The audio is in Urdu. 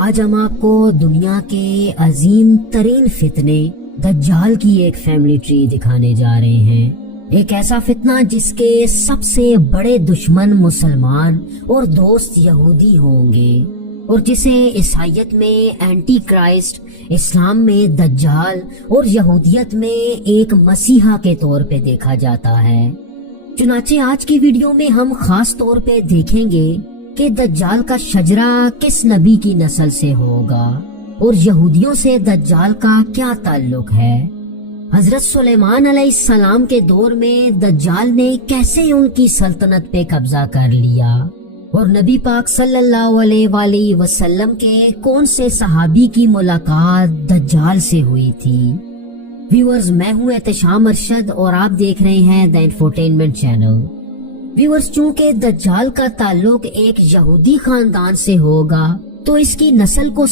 آج ہم آپ کو دنیا کے عظیم ترین فتنے دجال کی ایک فیملی ٹری دکھانے جا رہے ہیں۔ ایک ایسا فتنہ جس کے سب سے بڑے دشمن مسلمان اور دوست یہودی ہوں گے، اور جسے عیسائیت میں اینٹی کرائسٹ، اسلام میں دجال اور یہودیت میں ایک مسیحا کے طور پہ دیکھا جاتا ہے۔ چنانچہ آج کی ویڈیو میں ہم خاص طور پہ دیکھیں گے کہ دجال کا شجرہ کس نبی کی نسل سے ہوگا اور یہودیوں سے دجال کا کیا تعلق ہے۔ حضرت سلیمان علیہ السلام کے دور میں دجال نے کیسے ان کی سلطنت پہ قبضہ کر لیا، اور نبی پاک صلی اللہ علیہ وآلہ وسلم کے کون سے صحابی کی ملاقات دجال سے ہوئی تھی۔ ویورز، میں ہوں احتشام ارشد اور آپ دیکھ رہے ہیں دی انفوٹینمنٹ چینل۔ ویورز، چونکہ دجال کا تعلق ایک یہودی خاندان سے ہوگا تو اس کی نسل کو